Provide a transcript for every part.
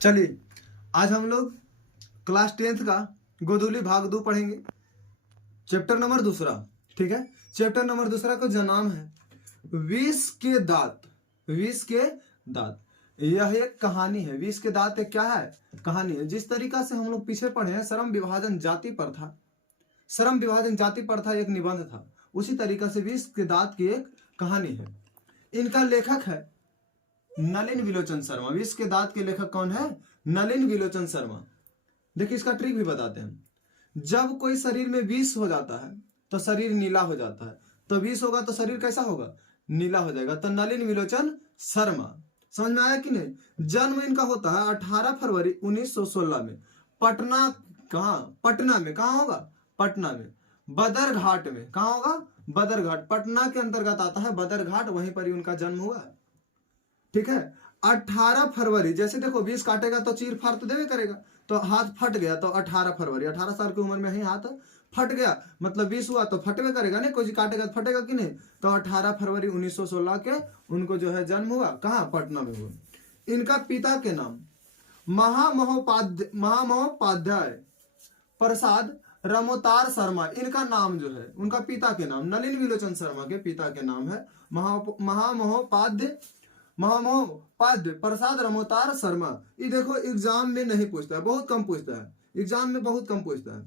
चलिए आज हम लोग क्लास 10th का गोधूली भाग 2 पढ़ेंगे। चैप्टर नंबर दूसरा, ठीक है। चैप्टर नंबर दूसरा का जो नाम है विष के दांत। विष के दांत, यह एक कहानी है। विष के दांत एक क्या है? कहानी है। जिस तरीका से हम लोग पीछे पढ़े हैं श्रम विभाजन जाति प्रथा, श्रम विभाजन जाति प्रथा एक निबंध था, उसी तरीका से विष के दांत की एक कहानी है। इनका लेखक है नलिन विलोचन शर्मा। विष के दांत के लेखक कौन है? नलिन विलोचन शर्मा। देखिए इसका ट्रिक भी बताते हैं। जब कोई शरीर में विष हो जाता है तो शरीर नीला हो जाता है, तो विष होगा तो शरीर कैसा होगा? नीला हो जाएगा। तो नलिन विलोचन शर्मा, समझ में आया कि नहीं? जन्म इनका होता है 18 फरवरी 1916 में। पटना, कहाँ? पटना में। कहाँ होगा? पटना में। बदरघाट में। कहाँ होगा? बदरघाट। पटना के अंतर्गत आता है बदरघाट, वहीं पर ही उनका जन्म हुआ है, ठीक है। 18 फरवरी, जैसे देखो 20 काटेगा तो चीर फाड़ तो देवे करेगा, तो हाथ फट गया तो 18 फरवरी, 18 साल की उम्र में ही हाथ फट गया, मतलब 20 हुआ तो फटवे करेगा नहीं, कोई काटेगा तो फटेगा कि नहीं। तो 18 फरवरी 1916 के उनको जो है जन्म हुआ। कहाँ? पटना में हुआ। इनका पिता के नाम महामहोपाध्याय प्रसाद रमोतार शर्मा, इनका नाम जो है उनका पिता के नाम नलिन विलोचन शर्मा के पिता के नाम है महामहोपाध्याय प्रसाद रमोतार शर्मा। ये देखो एग्जाम में नहीं पूछता है, बहुत कम पूछता है, एग्जाम में बहुत कम पूछता है।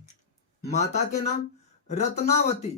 माता के नाम रत्नावती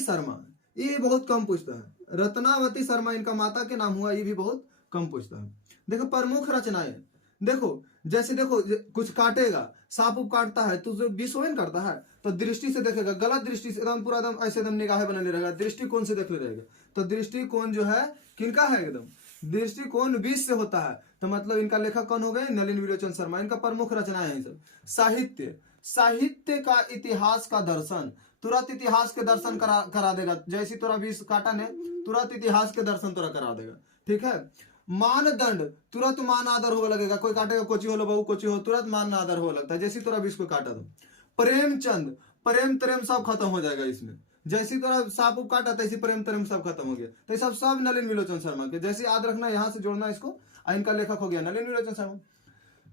शर्मा, ये बहुत कम पूछता है। रत्नावती शर्मा इनका माता के नाम हुआ, ये भी बहुत कम पूछता है। देखो प्रमुख रचनाएं, देखो जैसे देखो कुछ काटेगा, सांप उप काटता है तो जो विषोयन करता है तो दृष्टि से देखेगा, गलत दृष्टि से एकदम पूरा एकदम ऐसे एकदम निगाहें बने रहेगा, दृष्टिकोण से देख रहेगा। तो दृष्टिकोण जो है किनका है? एकदम दृष्टिकोण विष से होता है। तो मतलब इनका लेखक कौन हो गए? नलिन विलोचन शर्मा। इनका प्रमुख रचनाएं हैं सब। साहित्य, साहित्य का इतिहास का दर्शन, तुरंत इतिहास के दर्शन करा देगा। जैसी तोरा विष काटा ने तुरंत इतिहास के दर्शन तोरा करा देगा, ठीक है। मानदंड, तुरंत मान आदर हो लगेगा। कोई काटेगा कोची हो लो बहू कोची हो, तुरंत मान आदर हो लगता है जैसी तोरा विष को काटा दो। प्रेमचंद, प्रेम त्रेम सब खत्म हो जाएगा इसमें। जैसी तोरा सांप उप काटा तैसी प्रेम त्रेम सब खत्म हो गया। तो ये सब नलिन विलोचन शर्मा के। जैसे याद रखना, यहां से जोड़ना इसको। इनका लेखक हो गया नलिन विलोचन शर्मा।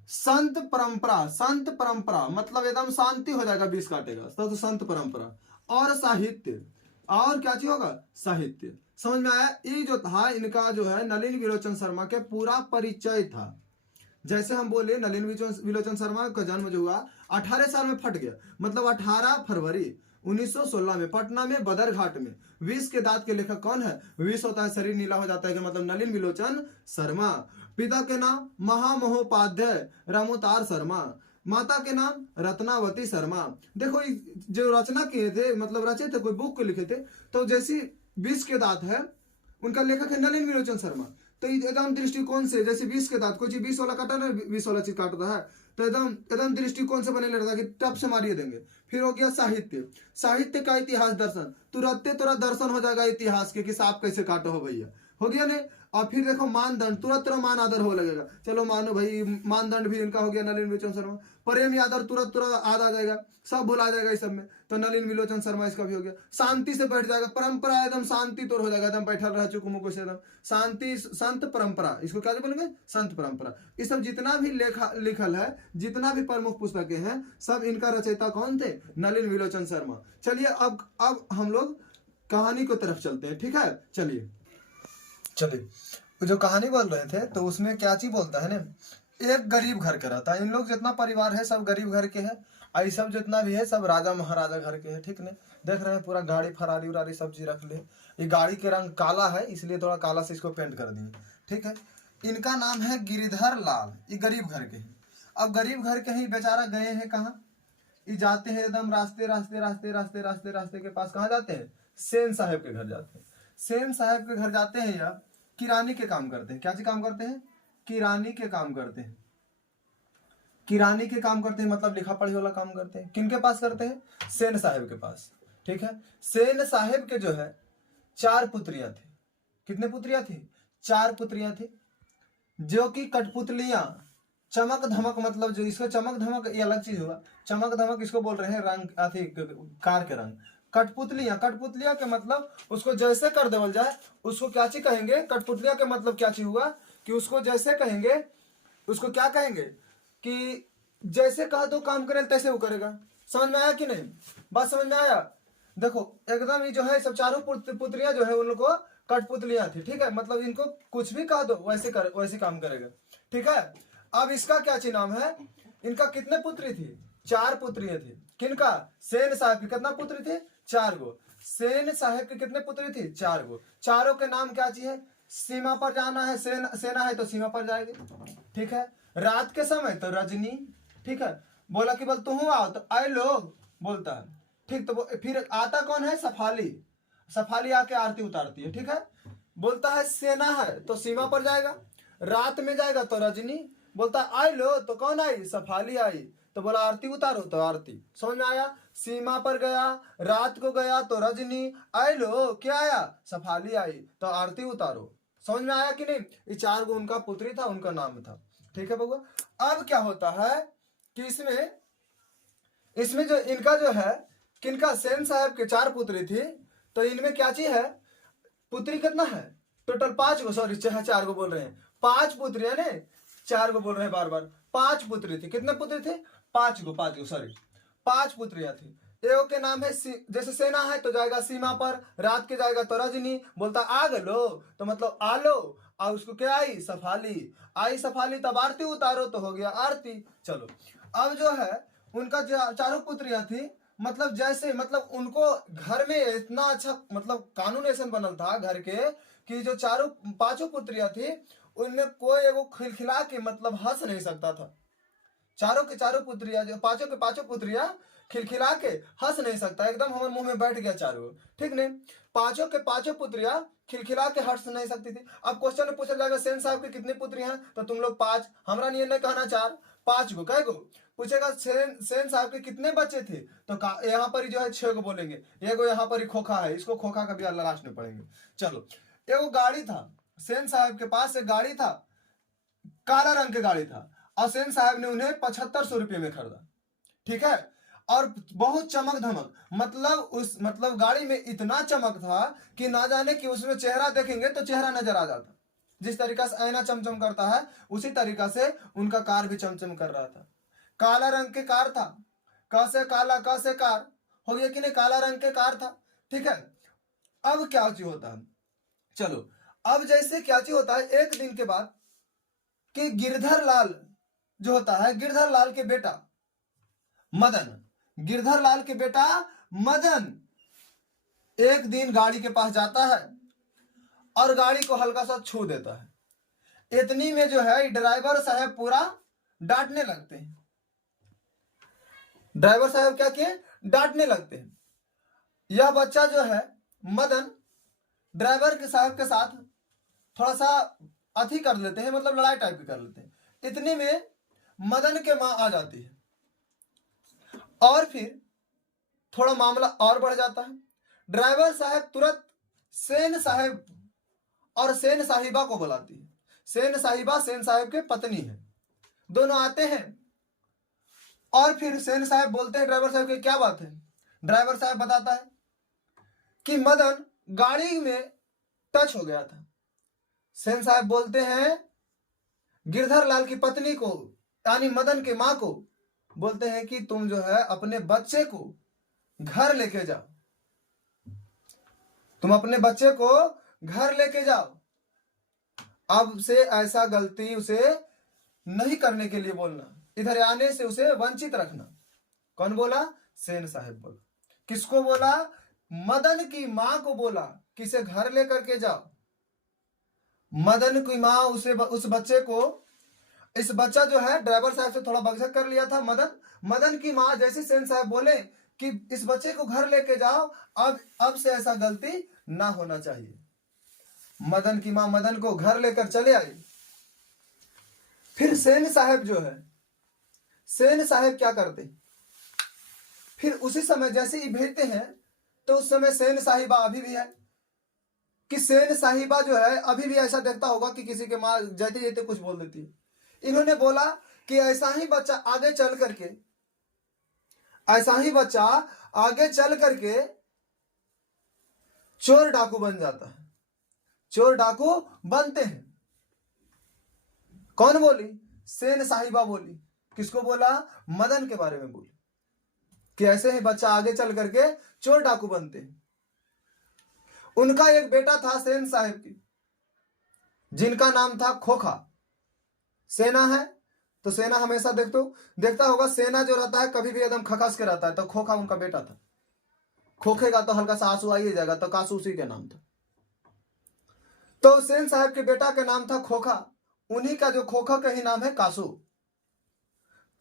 संत परंपरा, संत परंपरा मतलब एकदम शांति हो जाएगा विष काटेगा तो संत परंपरा। और साहित्य, और क्या चीज होगा? साहित्य। समझ में आया? ये जो था इनका जो है नलिन विलोचन शर्मा के पूरा परिचय था। जैसे हम बोले नलिन विलोचन शर्मा का जन्म जो हुआ 18 साल में फट गया, मतलब 18 फरवरी 1916 में पटना में बदरघाट में। विष के दांत के लेखक कौन है? विष होता है शरीर नीला हो जाता है, मतलब नलिन विलोचन शर्मा। पिता के नाम महामहोपाध्याय रमोतार शर्मा, माता के नाम रत्नावती शर्मा। देखो जो रचना किए थे, मतलब रचे थे, कोई बुक को लिखे थे, तो जैसी विष के दांत है उनका लेखक है नलिन विलोचन शर्मा। तो एकदम दृष्टिकोण से, जैसे विष के दांत, कोई चीज 20 वाला काटा ना, 20 वाला चीज काटता है तो एकदम दृष्टिकोण से बने रहता है कि टप से मारिए देंगे। फिर हो गया साहित्य, साहित्य का इतिहास दर्शन, तुरंत तोरा दर्शन हो जाएगा इतिहास के कि सांप कैसे काटो हो भैया, हो गया नहीं। और फिर देखो मानदंड, तुरंत मान आदर हो लगेगा, चलो मानो भाई मानदंड भी इनका हो गया नलिन विलोचन शर्मा। प्रेम आदर तुरंत आ जाएगा, सब भुला जाएगा इस सब में, तो नलिन विलोचन शर्मा इसका भी हो गया। शांति से बैठ जाएगा, परंपरा एकदम शांति तोड़ हो जाएगा, एकदम बैठल रह चुक मुको से एकदम शांति। संत परंपरा, इसको क्या बोलेंगे? संत परंपरा। ये सब जितना भी लिखल है, जितना भी प्रमुख पुस्तकें हैं, सब इनका रचयिता कौन थे? नलिन विलोचन शर्मा। चलिए अब हम लोग कहानी को तरफ चलते हैं, ठीक है। चलिए जो कहानी बोल रहे थे तो उसमें क्या चीज बोलता है ना, एक गरीब घर का रहता है। इन लोग जितना परिवार है सब गरीब घर के हैं, आई सब जितना भी है सब राजा महाराजा घर के हैं, ठीक ने। देख रहे हैं पूरा गाड़ी फरारी उरारी सब चीज रख ले। ये गाड़ी के रंग काला है इसलिए थोड़ा काला से इसको पेंट कर दिए, ठीक है। इनका नाम है गिरिधर लाल, ये गरीब घर के हैं। अब गरीब घर के ही बेचारा गए हैं कहाँ? ये जाते हैं एकदम रास्ते रास्ते रास्ते रास्ते रास्ते रास्ते के पास कहाँ जाते हैं? सेन साहब के घर जाते हैं। सेन साहब के घर जाते हैं या किरानी के काम करते हैं। क्या काम करते हैं? किरानी के काम करते हैं। किरानी के काम करते हैं मतलब लिखा पढ़ी वाला काम करते हैं। किनके पास करते हैं? सेन साहब के पास, ठीक है। सेन साहब के जो है 4 पुत्रियां थी। कितने पुत्रियां थी? 4 पुत्रियां थी, जो कि कठपुतलियां, चमक धमक, मतलब जो इसको चमक धमक ये अलग चीज हुआ, चमक धमक इसको बोल रहे हैं रंग, कार के रंग। कठपुतलियां, कठपुतलियां के मतलब उसको जैसे कर देवल जाए उसको क्या चीज कहेंगे? कठपुतलियां के मतलब क्या चीज हुआ कि उसको जैसे कहेंगे उसको क्या कहेंगे कि जैसे कहा तो काम करे तैसे वो करेगा। समझ में आया कि नहीं? बात समझ में आया? देखो एकदम ही जो है सब चारों पुत्रियां जो है उन लोग को कठपुतलियां थी, ठीक है, मतलब इनको कुछ भी कह दो वैसे काम करेगा, ठीक है। अब इसका क्या ची नाम है, इनका कितने पुत्री थी? 4 पुत्रियां थी। किनका? सेन साहब की कितना पुत्री थे? 4 गो। सेन साहब की कितने पुत्री थी? 4 गो। चारों के नाम क्या चाहिए? सीमा पर जाना है, सेना है तो सीमा पर जाएंगे, ठीक है। रात के समय तो रजनी, ठीक है। बोला कि बोल तुम आओ तो आए लोग बोलता है, ठीक। तो फिर आता कौन है? सफाली। सफाली आके आरती उतारती है, ठीक है। बोलता है सेना है तो सीमा पर जाएगा, रात में जाएगा तो रजनी। बोलता आए लो तो कौन आई? सफाली आई। तो बोला आरती उतारो तो आरती। समझ में आया? सीमा पर गया, रात को गया तो रजनी, आए लो क्या आया? सफाली आई तो आरती उतारो। समझ में आया कि नहीं? ये 4 गो उनका पुत्री था, उनका नाम था, ठीक है बबुआ। अब क्या होता है कि इसमें जो इनका जो है, किनका? सेन साहब के 4 पुत्री थी, तो इनमें क्या चीज है? पुत्री कितना है? टोटल 5 गो, सॉरी 4 गो बोल रहे हैं, 5 पुत्रियां ने, 4 गो बोल रहे हैं बार बार। 5 पुत्री थी। कितने पुत्री थे? 5 गो, 5 गो, सॉरी 5 पुत्रियां थी। एगो के नाम है जैसे सेना है तो जाएगा सीमा पर, रात के जाएगा तो रजनी। बोलता आ गलो तो मतलब आ लो, और उसको क्या आई? सफाली आई। सफाली तब आरती उतारो तो हो गया आरती। चलो अब जो है उनका 4 पुत्रियां थी, मतलब जैसे मतलब उनको घर में इतना अच्छा मतलब कानून ऐसा बनल था घर के कि जो 5 पुत्रियां थी उनमें कोई एगो खिलखिला के मतलब हंस नहीं सकता था। चारों के चारों पुत्रियां, जो 5 पुत्रियां खिलखिला के हंस नहीं सकता, एकदम हमारे मुंह में बैठ गया चारों, ठीक नहीं। 5 पुत्रियां खिलखिला के हंस नहीं सकती थी। अब क्वेश्चन में पूछा जाएगा सेन साहब की कितनी पुत्री हैं? तो तुम लोग 5, हमारा नियम नहीं कहना 4, 5 गो, कह गो। पूछेगा सेन साहब के कितने बच्चे थे? तो यहाँ पर ही जो है 6 गो बोलेंगे। एगो यहाँ पर ही खोखा है, इसको खोखा का भी अल्लाह लास्ट में पढ़ेंगे। चलो एगो गाड़ी था, सेन साहब के पास एक गाड़ी था, काला रंग के गाड़ी था, और सेन साहब ने उन्हें 7500 रुपये में खरीदा, ठीक है। और बहुत चमक धमक, मतलब गाड़ी में इतना चमक था कि ना जाने कि उसमें चेहरा देखेंगे तो चेहरा नजर आ जाता। जिस तरीका से आईना चमचम करता है उसी तरीका से उनका कार भी चमचम कर रहा था। काला रंग के कार था, क से काला क से कार हो गया कि नहीं? काला रंग के कार था, ठीक है। अब क्या चीज होता है? चलो अब जैसे क्या चीज होता है, एक दिन के बाद कि गिरधर लाल जो होता है, गिरधर लाल के बेटा मदन, गिरधर लाल के बेटा मदन एक दिन गाड़ी के पास जाता है और गाड़ी को हल्का सा छू देता है। इतनी में जो है ड्राइवर साहब पूरा डांटने लगते हैं। ड्राइवर साहब क्या किए? डांटने लगते हैं। यह बच्चा जो है मदन ड्राइवर के साहब के साथ थोड़ा सा अथी कर लेते हैं, मतलब लड़ाई टाइप की कर लेते हैं। इतने में मदन के मां आ जाती है और फिर थोड़ा मामला और बढ़ जाता है। ड्राइवर साहब तुरंत सेन साहब और सेन साहिबा को बुलाती है। सेन साहिबा सेन साहब के पत्नी है, दोनों आते हैं और फिर सेन साहब बोलते हैं ड्राइवर साहब की क्या बात है? ड्राइवर साहब बताता है कि मदन गाड़ी में टच हो गया था। सेन साहब बोलते हैं गिरधर लाल की पत्नी को, यानी मदन के मां को, बोलते हैं कि तुम जो है अपने बच्चे को घर लेके जाओ, तुम अपने बच्चे को घर लेके जाओ। अब से ऐसा गलती उसे नहीं करने के लिए बोलना, इधर आने से उसे वंचित रखना। कौन बोला? सेन साहब बोला। किसको बोला? मदन की मां को बोला कि इसे घर लेकर के जाओ। मदन की मां उस बच्चे को, इस बच्चा जो है ड्राइवर साहब से थोड़ा बकझक कर लिया था मदन की मां जैसे सेन साहब बोले कि इस बच्चे को घर लेके जाओ, अब से ऐसा गलती ना होना चाहिए। मदन की मां मदन को घर लेकर चले आई। फिर सेन साहब जो है, सेन साहब क्या करते? फिर उसी समय जैसे ही भेजते हैं तो उस समय सेन साहिबा अभी भी है कि सेन साहिबा जो है अभी भी ऐसा देखता होगा कि किसी के मां जाते जाते कुछ बोल देती है। इन्होंने बोला कि ऐसा ही बच्चा आगे चल करके चोर डाकू बन जाता है। चोर डाकू बनते हैं। कौन बोली? सेन साहिबा बोली, किसको बोला? मदन के बारे में बोली कि ऐसे ही बच्चा आगे चल करके चोर डाकू बनते हैं। उनका एक बेटा था सेन साहिब की, जिनका नाम था खोखा। सेना है तो सेना हमेशा देखता होगा, सेना जो रहता है कभी भी एकदम खखस के रहता है, तो खोखा उनका बेटा था। खोखेगा तो हल्का सा आंसू आइए जाएगा, तो कासू उसी के नाम था। तो सेन साहब के बेटा का नाम था खोखा, उन्हीं का जो खोखा का ही नाम है कासू।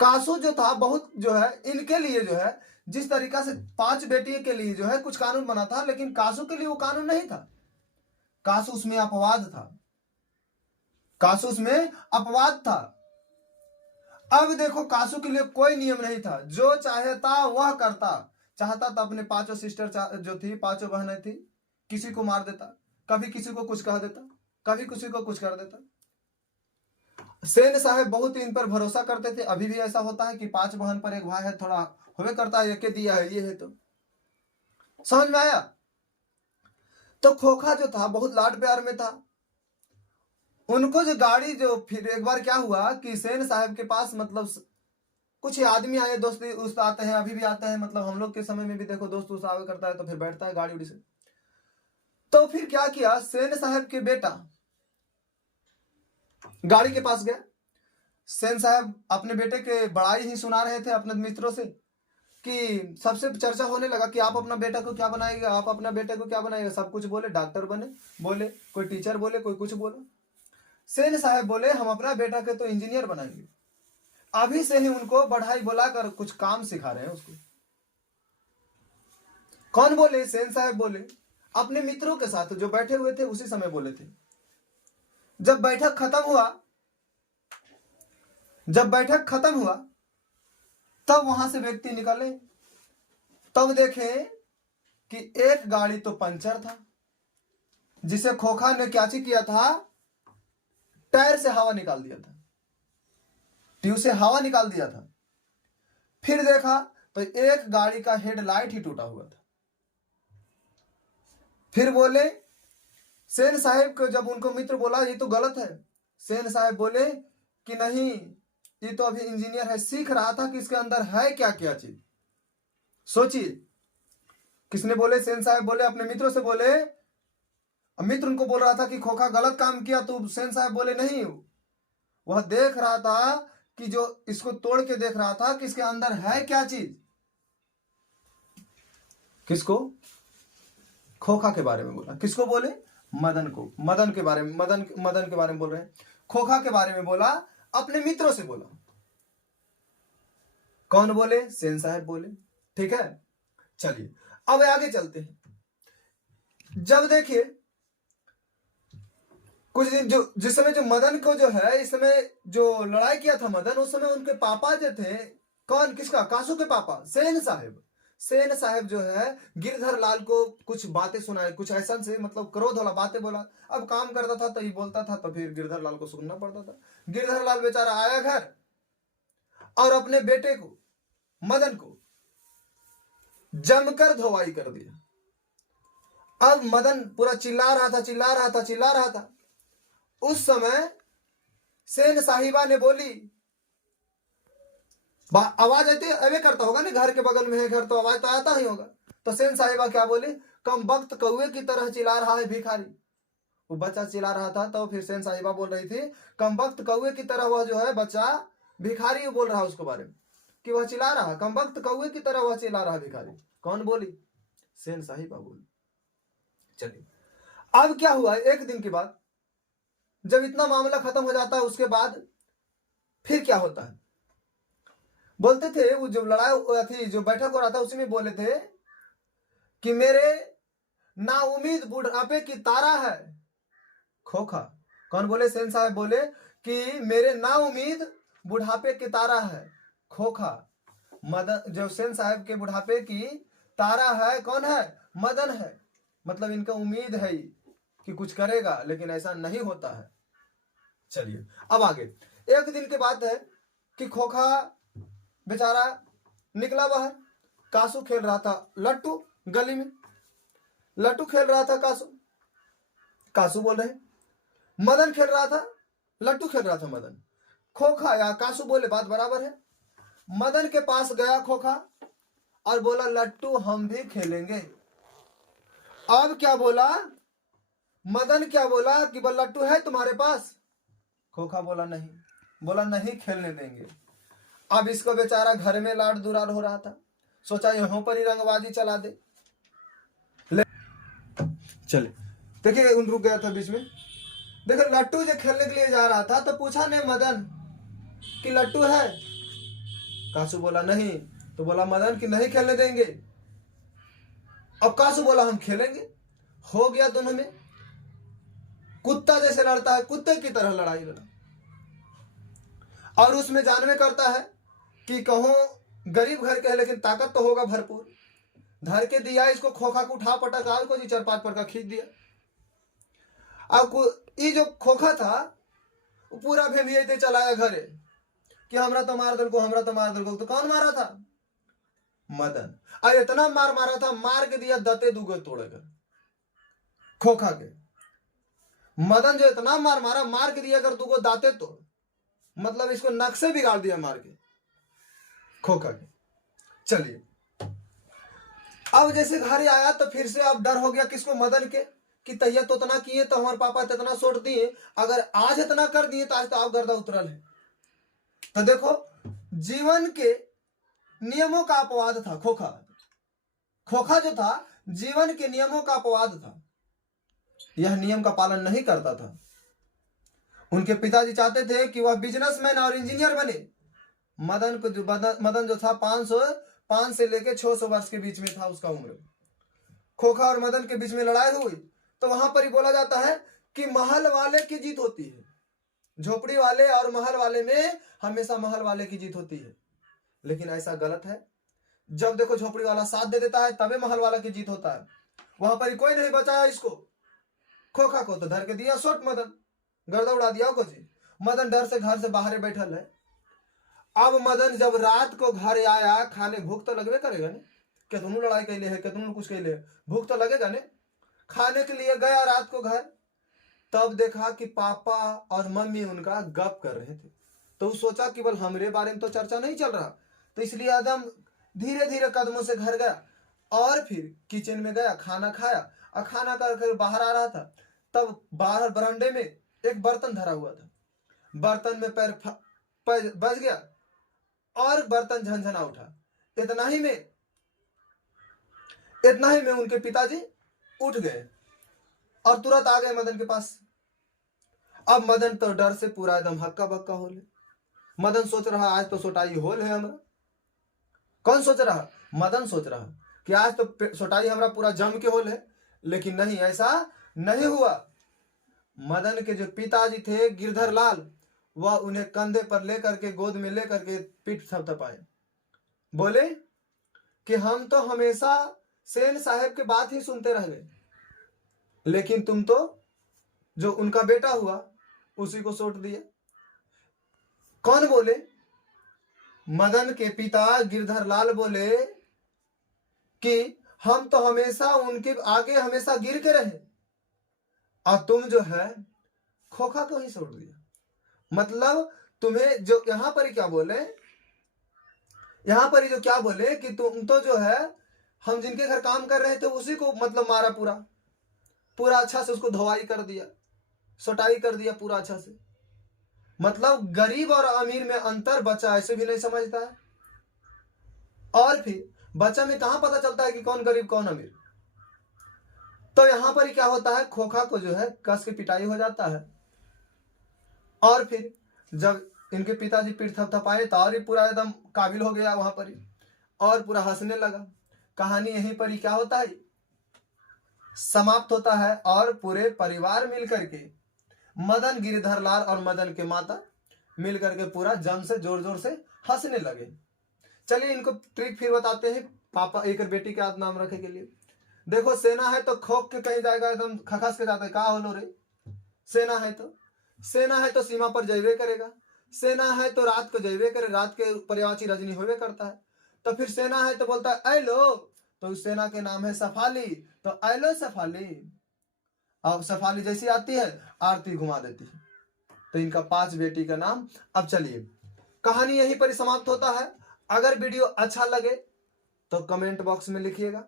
कासू जो था बहुत जो है इनके लिए जो है, जिस तरीका से 5 बेटियों के लिए जो है कुछ कानून बना था, लेकिन कासू के लिए वो कानून नहीं था। कासू उसमें अपवाद था, कासू उसमें अपवाद था। अब देखो, कासू के लिए कोई नियम नहीं था, जो चाहता वह करता। चाहता तो अपने 5 सिस्टर जो थी, 5 बहनें थी, किसी को मार देता, कभी किसी को कुछ कह देता, कभी किसी को कुछ कर देता। सेन साहब बहुत इन पर भरोसा करते थे। अभी भी ऐसा होता है कि 5 बहन पर एक भाई है, थोड़ा हमें करता है, एक दिया है, ये है। तो समझ में आया? तो खोखा जो था बहुत लाड प्यार में था। उनको जो गाड़ी जो, फिर एक बार क्या हुआ कि सेन साहब के पास मतलब कुछ आदमी आए, दोस्त उस्त आते हैं, अभी भी आते हैं, मतलब हम लोग के समय में भी देखो दोस्त उस्त आवे करता है, तो फिर बैठता है गाड़ी उड़ी से। तो फिर क्या किया, सेन साहब के बेटा गाड़ी के पास गया। सेन साहब अपने बेटे के बड़ाई ही सुना रहे थे अपने मित्रों से, कि सबसे चर्चा होने लगा कि आप अपना बेटा को क्या बनाएगा, आप अपना बेटे को क्या बनाएगा। सब कुछ बोले, डॉक्टर बने बोले, कोई टीचर बोले, कोई कुछ बोला। सेन साहब बोले हम अपना बेटा के तो इंजीनियर बनाएंगे। अभी से ही उनको बढ़ाई बुलाकर कुछ काम सिखा रहे हैं उसको। कौन बोले? सेन साहब बोले अपने मित्रों के साथ जो बैठे हुए थे उसी समय बोले थे। जब बैठक खत्म हुआ तब वहां से व्यक्ति निकले, तब देखे कि एक गाड़ी तो पंचर था, जिसे खोखा ने क्या किया था, टायर से हवा निकाल दिया था, ट्यूब से हवा निकाल दिया था। फिर देखा तो एक गाड़ी का हेडलाइट ही टूटा हुआ था। फिर बोले सेन साहब को, जब उनको मित्र बोला ये तो गलत है, सेन साहब बोले कि नहीं, ये तो अभी इंजीनियर है, सीख रहा था कि इसके अंदर है क्या क्या चीज। सोचिए, किसने बोले? सेन साहब बोले अपने मित्रों से बोले। मित्र उनको बोल रहा था कि खोखा गलत काम किया, तो सेन साहब बोले नहीं, वह देख रहा था कि जो इसको तोड़ के देख रहा था कि इसके अंदर है क्या चीज। किसको? खोखा के बारे में बोला। किसको बोले? मदन को। मदन के बारे में, मदन के बारे में बोल रहे हैं। खोखा के बारे में बोला, अपने मित्रों से बोला। कौन बोले? सेन साहब बोले। ठीक है, चलिए अब आगे चलते हैं। जब देखिए कुछ दिन जिस समय जो मदन को जो है, इस समय जो लड़ाई किया था मदन, उस समय उनके पापा जो थे, कौन? किसका? कासू के पापा सेन साहब। सेन साहब जो है गिरधर लाल को कुछ बातें सुनाए, कुछ ऐसा से मतलब क्रोध वाला बातें बोला। अब काम करता था तो ये बोलता था, तो फिर गिरधर लाल को सुनना पड़ता था। गिरधर लाल बेचारा आया घर और अपने बेटे को मदन को जमकर धोवाई कर दिया। अब मदन पूरा चिल्ला रहा था। उस समय सेन साहिबा ने बोली, आवाज आती अवे करता होगा ना, घर के बगल में है घर तो आवाज तो आता ही होगा। तो सेन साहिबा क्या बोली? कम वक्त कौए की तरह चिल्ला रहा है भिखारी। वो बच्चा चिल्ला रहा था, तो फिर सेन साहिबा बोल रही थी कम वक्त कौए की तरह वह जो है बच्चा भिखारी बोल रहा है उसके बारे में, कि वह चिल्ला रहा, कम वक्त कौए की तरह वह चिल्ला रहा भिखारी। कौन बोली? सेन साहिबा बोली। चलिए अब क्या हुआ, एक दिन के बाद जब इतना मामला खत्म हो जाता है, उसके बाद फिर क्या होता है? बोलते थे वो जब लड़ाई थी, जो बैठक हो रहा था, उसी में बोले थे कि मेरे नाउमीद बुढ़ापे की तारा है खोखा। कौन बोले? सेन साहब बोले कि मेरे नाउमीद बुढ़ापे की तारा है खोखा। मदन, जो सेन साहब के बुढ़ापे की तारा है, कौन है? मदन है। मतलब इनका उम्मीद है कि कुछ करेगा, लेकिन ऐसा नहीं होता है। चलिए अब आगे। एक दिन के बाद है कि खोखा बेचारा निकला बाहर, कासू खेल रहा था लट्टू गली में, लट्टू खेल रहा था कासू बोल रहे, मदन खेल रहा था, लट्टू खेल रहा था मदन। खोखा या कासू बोले बात बराबर है। मदन के पास गया खोखा और बोला लट्टू हम भी खेलेंगे। अब क्या बोला मदन, क्या बोला कि बोल लट्टू है तुम्हारे पास? खोखा बोला नहीं, बोला नहीं खेलने देंगे। अब इसको बेचारा घर में लाड दुरार हो रहा था, सोचा यहां पर ही रंगबाजी चला दे। चले देखिए उन रुक गया था बीच में। देखो लट्टू जो खेलने के लिए जा रहा था तो पूछा ने मदन कि लट्टू है? कासू बोला नहीं, तो बोला मदन कि नहीं खेलने देंगे। अब कासू बोला हम खेलेंगे। हो गया दोनों में, कुत्ता जैसे लड़ता है कुत्ते की तरह लड़ाई लड़ा। और उसमें जानवे करता है कि कहो गरीब घर के है लेकिन ताकत तो होगा भरपूर। धर के दिया इसको खोखा को उठा पटक आल को जी 4-5 पर का खींच दिया। अब ये जो खोखा था वो पूरा भेमिए चलाया घरे कि हमरा तो मार दल को, हमरा तो मार दल को। तो कौन मारा था? मदन। और इतना मार मारा था, मार के दिया दते दुगो तोड़कर खोखा के। मदन जो इतना मार मारा, मार के दिया कर दुगो दाते तोड़, मतलब इसको नक्शे बिगाड़ दिया मार के खोखा के। चलिए अब जैसे घर आया तो फिर से अब डर हो गया किसको? मदन के, कि तैया तो इतना किए तो हमारे पापा तो इतना सोट दिए, अगर आज इतना कर दिए तो आज तो आप गर्दा उतरल है। तो देखो जीवन के नियमों का अपवाद था खोखा। खोखा जो था जीवन के नियमों का अपवाद था, यह नियम का पालन नहीं करता था। उनके पिताजी चाहते थे कि वह बिजनेसमैन और इंजीनियर बने। मदन जो था 5 से लेके 600 वर्ष के बीच में था उसका उम्र। खोखा और मदन के बीच में लड़ाई हुई तो वहां पर ही बोला जाता है कि महल वाले की जीत होती है। झोपड़ी वाले और महल वाले में हमेशा महल वाले की जीत होती है, लेकिन ऐसा गलत है। जब देखो झोपड़ी वाला साथ दे देता है तबे महल वाला की जीत होता है। वहां पर कोई नहीं बचाया इसको, खोखा को तो धर के दिया सोट, मदन गर्दा उड़ा दिया को जी। मदन डर से घर से बाहर बैठल है। अब मदन जब रात को घर आया, खाने भूख तो लगवे करेगा ने, कितनू लड़ाई कैले है कितनू कुछ कैले, भूख तो लगेगा ने। खाने के लिए गया रात को घर, तब देखा कि पापा और मम्मी उनका गप कर रहे थे। तो सोचा कि बल हमरे बारे में तो चर्चा नहीं चल रहा, तो इसलिए एकदम धीरे धीरे कदमों से घर गया और फिर किचन में गया, खाना खाया और खाना कर बाहर आ रहा था। तब बाहर बरामदे में एक बर्तन धरा हुआ था, बर्तन में पैर बज गया और बर्तन झनझना उठा। इतना ही में उनके पिताजी उठ गए और तुरंत आ गए मदन के पास। अब मदन तो डर से पूरा एकदम हक्का बक्का हो ले। मदन सोच रहा आज तो सोटाई होल है हमरा। कौन सोच रहा? मदन सोच रहा कि आज तो सोटाई हमरा पूरा जम के होल है, लेकिन नहीं, ऐसा नहीं हुआ। मदन के जो पिताजी थे गिरधर लाल, वह उन्हें कंधे पर लेकर के गोद में लेकर के पीठ थपथपाए, बोले कि हम तो हमेशा सेन साहब के बात ही सुनते रह गए, लेकिन तुम तो जो उनका बेटा हुआ उसी को सोट दिए। कौन बोले? मदन के पिता गिरधर लाल बोले कि हम तो हमेशा उनके आगे हमेशा गिर के रहे और तुम जो है खोखा को ही सोट दिया। मतलब तुम्हें जो यहां पर क्या बोले, यहां पर जो क्या बोले कि तुम तो जो है हम जिनके घर काम कर रहे थे उसी को मतलब मारा, पूरा अच्छा से उसको धोवाई कर दिया, सोटाई कर दिया पूरा अच्छा से। मतलब गरीब और अमीर में अंतर बच्चा ऐसे भी नहीं समझता है। और फिर बच्चा में कहां पता चलता है कि कौन गरीब कौन अमीर। तो यहां पर क्या होता है, खोखा को जो है कस के पिटाई हो जाता है। और फिर जब इनके पिताजी पीठ थपथपाए तो और ही पूरा एकदम काबिल हो गया वहां पर ही और पूरा हंसने लगा। कहानी यहीं पर ही क्या होता है, समाप्त होता है और पूरे परिवार मिलकर के मदन गिरधर लाल और मदन के माता मिलकर के पूरा जम से जोर जोर से हंसने लगे। चलिए इनको ट्रिक फिर बताते हैं पापा एक बेटी का नाम रखे के लिए। देखो सेना है तो खोक के कहीं जाएगा, एकदम खखस के जाता है, कहा होलो रे। सेना है तो सीमा पर जयवे करेगा, सेना है तो रात को जयवे करे, रात के पर्यावाची रजनी होवे करता है। तो फिर सेना है तो बोलता है ऐलो, तो उस सेना के नाम है सफाली, तो ऐलो सफाली। अब सफाली जैसी आती है आरती घुमा देती है। तो इनका 5 बेटी का नाम। अब चलिए कहानी यहीं पर समाप्त होता है। अगर वीडियो अच्छा लगे तो कमेंट बॉक्स में लिखिएगा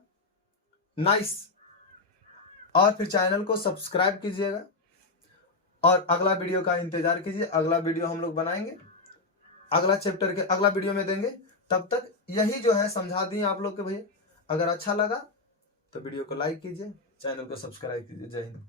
नाइस, और फिर चैनल को सब्सक्राइब कीजिएगा और अगला वीडियो का इंतजार कीजिए। अगला वीडियो हम लोग बनाएंगे, अगला चैप्टर के अगला वीडियो में देंगे। तब तक यही जो है समझा दिए आप लोग के भैया। अगर अच्छा लगा तो वीडियो को लाइक कीजिए, चैनल को सब्सक्राइब कीजिए। जय हिंद।